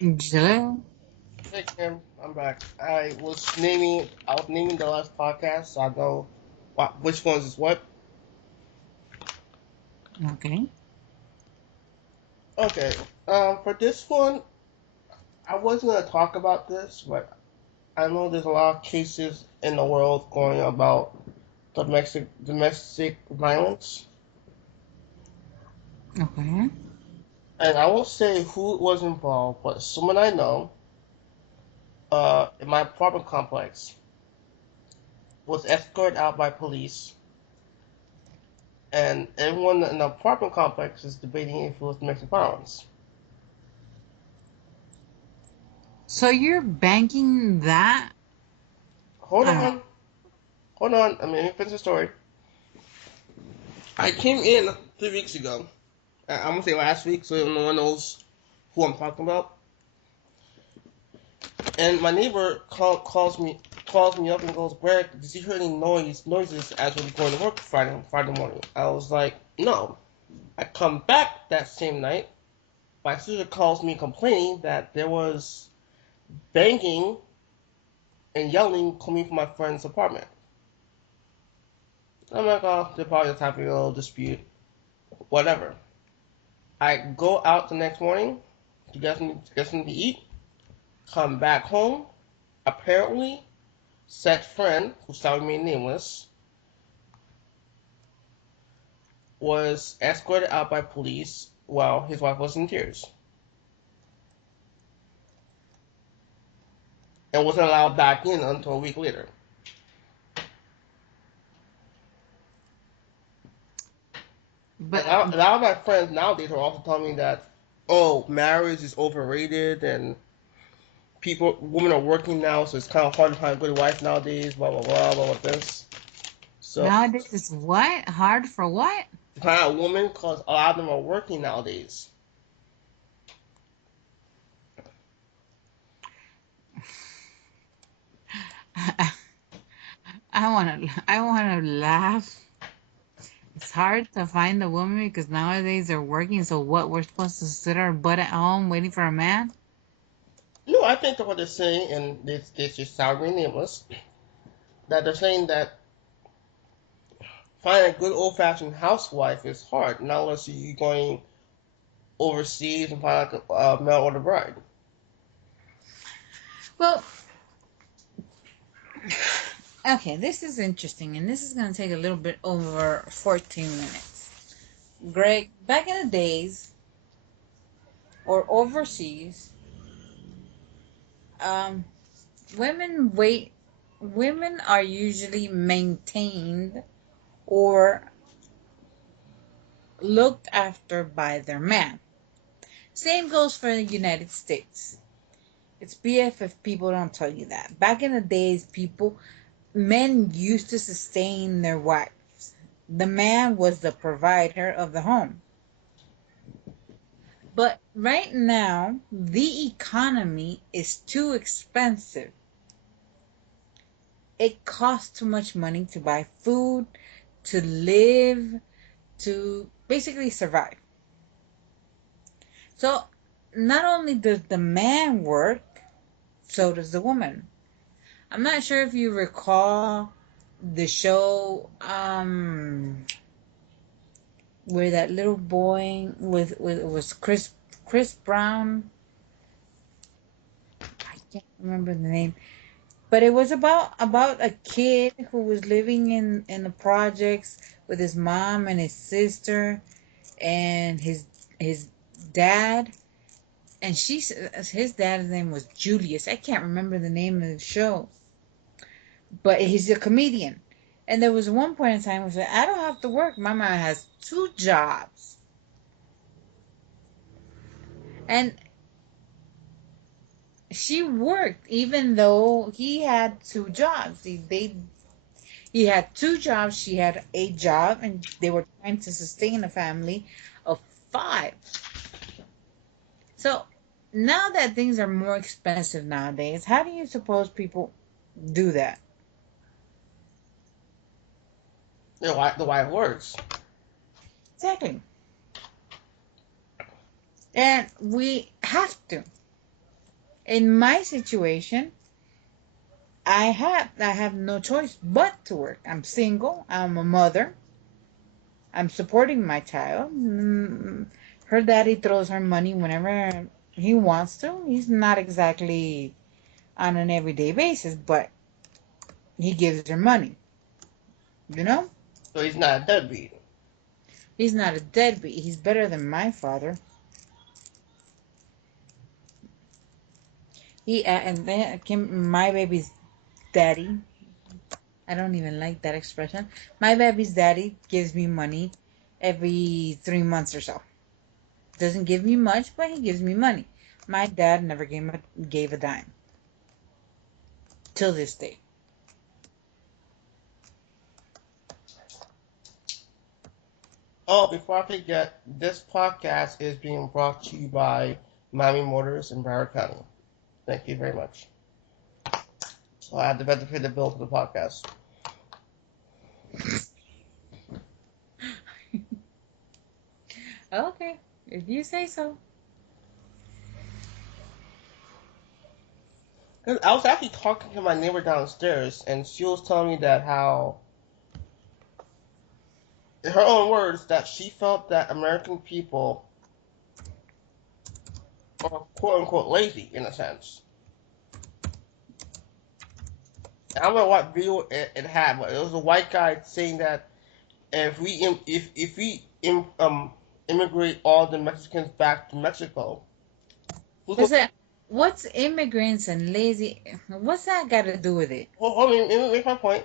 Hello. Hey Kim, I'm back. I was naming the last podcast, so I know which ones is what. Okay. Okay. For this one, I wasn't gonna talk about this, but I know there's a lot of cases in the world going about domestic violence, Okay. and I won't say who was involved, but someone I know, in my apartment complex, was escorted out by police, and everyone in the apartment complex is debating if it was domestic violence. So you're banking that? Hold Uh, on, hold on. Let me finish the story. I came in 3 weeks ago. I'm gonna say last week, so no one knows who I'm talking about. And my neighbor calls me up and goes, "Greg, did you hear any noises as we were going to work Friday morning?" I was like, "No." I come back that same night. My sister calls me complaining that there was banging and yelling coming from my friend's apartment. I'm like, "Oh, they're probably just having a little dispute, whatever." I go out the next morning to get something to eat. Come back home. Apparently, said friend, who shall remain nameless, was escorted out by police while his wife was in tears and wasn't allowed back in until a week later. And but a lot of my friends nowadays are also telling me that, oh, marriage is overrated and women are working now, so it's kind of hard to find a good wife nowadays. Blah blah blah blah blah. This. So nowadays it's what? Hard for what? to find out a woman, because a lot of them are working nowadays. I wanna laugh. It's hard to find a woman because nowadays they're working. So what? We're supposed to sit our butt at home waiting for a man? No, I think that what they're saying, and this is sounding nameless, that they're saying that finding a good old fashioned housewife is hard, not unless you're going overseas and find like a mail order bride. Well, okay. This is interesting, and this is gonna take a little bit over 14 minutes. Greg, back in the days or overseas, um, women wait. Women are usually maintained or looked after by their man. Same goes for the United States. It's BF if people don't tell you that. Back in the days, men used to sustain their wives. The man was the provider of the home. But right now, the economy is too expensive. It costs too much money to buy food, to live, to basically survive. So not only does the man work, so does the woman. I'm not sure if you recall the show where that little boy with was Chris Brown. I can't remember the name, but it was about a kid who was living in the projects with his mom and his sister and his dad, and his dad's name was Julius. I can't remember the name of the show, but he's a comedian. And there was one point in time where he said, "I don't have to work. My mom has two jobs," and she worked even though he had two jobs. He had two jobs. She had a job, and they were trying to sustain a family of five. So now that things are more expensive nowadays, how do you suppose people do that? The wife works. Exactly. And we have to. In my situation, I have no choice but to work. I'm single. I'm a mother. I'm supporting my child. Her daddy throws her money whenever he wants to. He's not exactly on an everyday basis, but he gives her money. You know, So he's not a deadbeat. he's not a deadbeat. He's better than my father. And then my baby's daddy. I don't even like that expression. My baby's daddy gives me money every 3 months or so. Doesn't give me much, but he gives me money. My dad never gave a dime till this day. Oh, before I forget, this podcast is being brought to you by Miami Motors in Broward County. Thank you very much. So I had to benefit the bill for the podcast. Okay, if you say so. 'Cause I was actually talking to my neighbor downstairs, and she was telling me that how, in her own words, that she felt that American people are quote unquote lazy in a sense. I don't know what video it had, but it was a white guy saying that if we immigrate all the Mexicans back to Mexico, who's What's gonna that? What's immigrants and lazy? What's that got to do with it? hold on, let me make my point.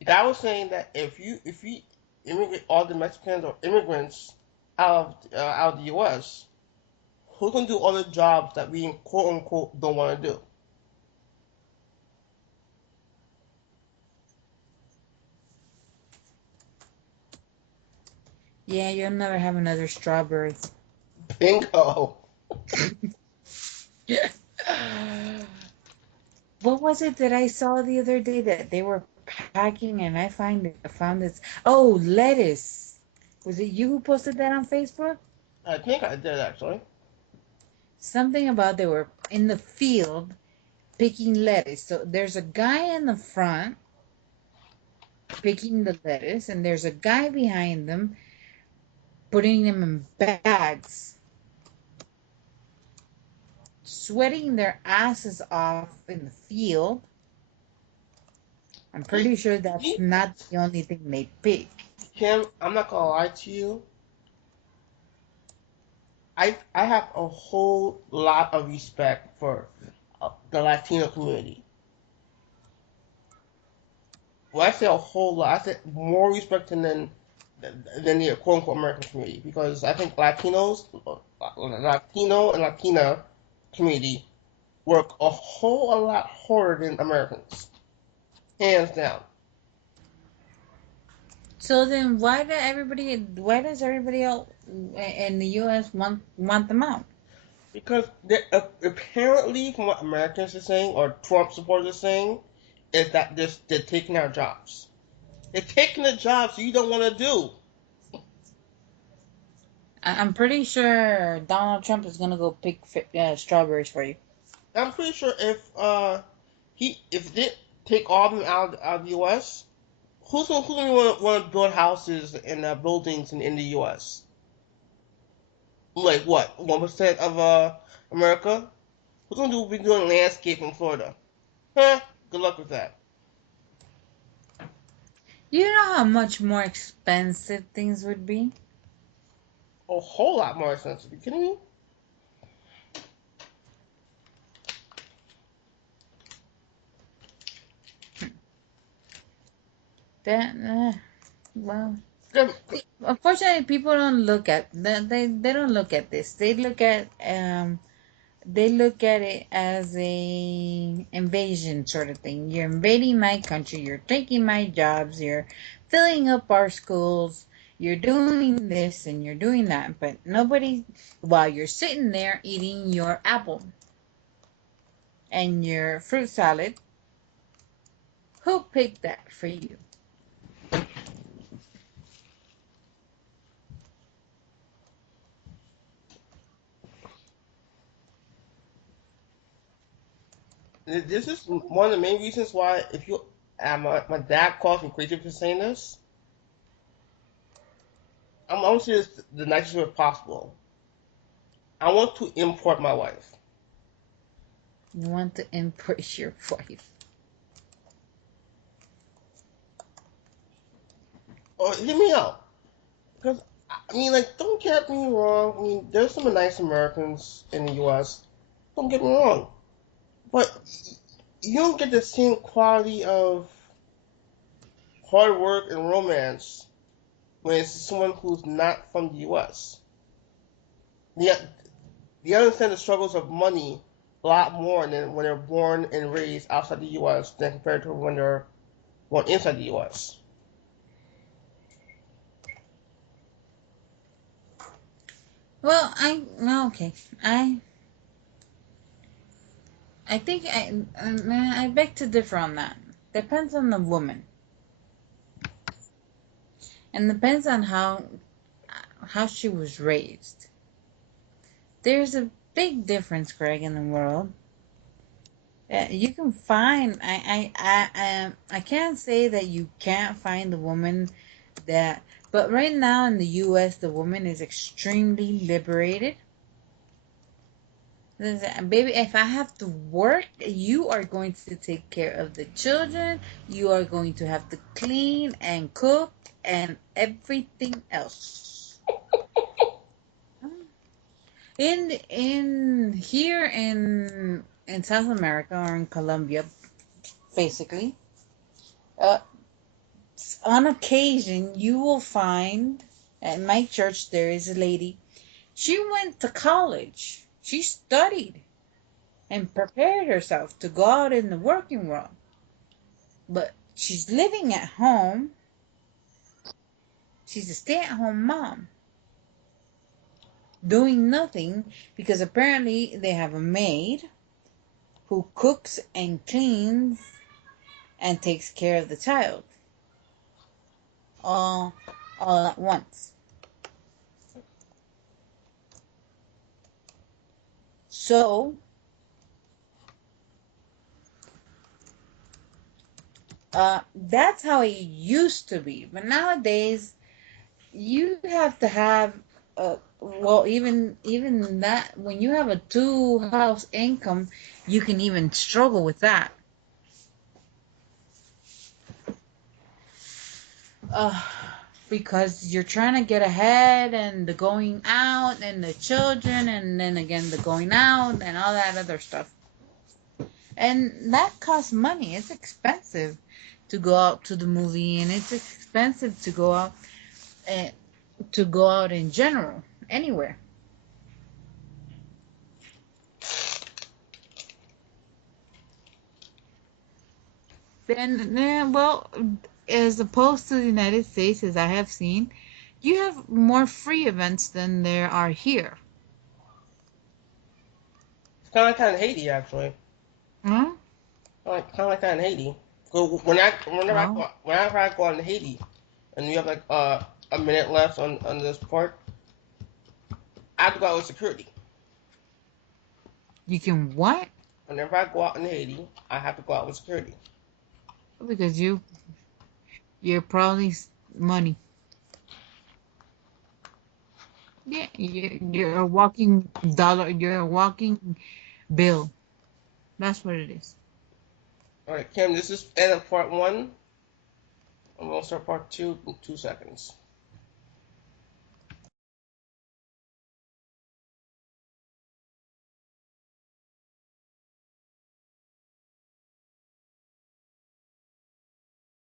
The guy was saying that if we immigrate all the Mexicans or immigrants out of the U.S., who's gonna do all the jobs that we quote unquote don't want to do? Yeah, you'll never have another strawberry. Bingo. Yeah. What was it that I saw the other day that they were packing and I found this? Oh, lettuce. Was it you who posted that on Facebook? I think I did actually. Something about they were in the field picking lettuce. So there's a guy in the front picking the lettuce, and there's a guy behind them putting them in bags, sweating their asses off in the field. I'm See, pretty sure that's see, not the only thing they pick. Kim, I'm not gonna lie to you. I have a whole lot of respect for the Latino community. Well, I say a whole lot. I say more respect than the quote unquote American community because I think Latino and Latina community work a whole lot harder than Americans, hands down. So then, why does everybody else in the U.S. want them out? Because apparently, from what Americans are saying or Trump supporters are saying, is that they're taking our jobs. They're taking the jobs you don't want to do. I'm pretty sure Donald Trump is gonna go pick strawberries for you. I'm pretty sure if they take all of them out of the U.S., who's gonna want to build houses and buildings in the U.S.? Like what? 1% of America? Who's gonna be doing landscape in Florida? Huh? Good luck with that. You know how much more expensive things would be? A whole lot more expensive. Are you kidding me? That well, Them- unfortunately, people don't look at they don't look at this. They look at it as a invasion sort of thing. You're invading my country. You're taking my jobs. You're filling up our schools. You're doing this and you're doing that. But nobody, while you're sitting there eating your apple and your fruit salad, who picked that for you? This is one of the main reasons why if you my dad calls me crazy for saying this. I'm gonna say this the nicest way possible. I want to import my wife. You want to impress your wife. Or hear me out, because I mean, like, don't get me wrong. I mean, there's some nice Americans in the U.S. Don't get me wrong, but you don't get the same quality of hard work and romance when it's someone who's not from the U.S. Yet they understand the struggles of money a lot more than when they're born and raised outside the U.S. than compared to when they're born inside the U.S. Well, no, okay. I I think I beg to differ on that. Depends on the woman, and depends on how she was raised. There's a big difference, Greg, in the world. You can find. I can't say that you can't find the woman that. But right now in the U.S., the woman is extremely liberated. Baby, if I have to work, you are going to take care of the children. You are going to have to clean and cook and everything else. In here in South America or in Colombia, basically, uh, on occasion you will find at my church there is a lady. She went to college. She studied and prepared herself to go out in the working world. But she's living at home. She's a stay-at-home mom doing nothing because apparently they have a maid who cooks and cleans and takes care of the child all all at once. So that's how it used to be. But nowadays you have to have well, even that when you have a two house income, you can even struggle with that. uh, because you're trying to get ahead and the going out and the children and then again the going out and all that other stuff, and that costs money. It's expensive to go out to the movie, and it's expensive uh, to go out in general anywhere. Then, well, as opposed to the United States, as I have seen, you have more free events than there are here. It's kind of Haiti, actually. Huh? Kind of like that in Haiti. So Oh, whenever I go out in Haiti, and we have like a minute left on this part, I have to go out with security. you can what? Whenever I go out in Haiti, I have to go out with security. Because you're probably money. Yeah, you're a walking dollar. You're a walking bill. That's what it is. All right, Kim, this is end of part one. I'm gonna start part two in 2 seconds.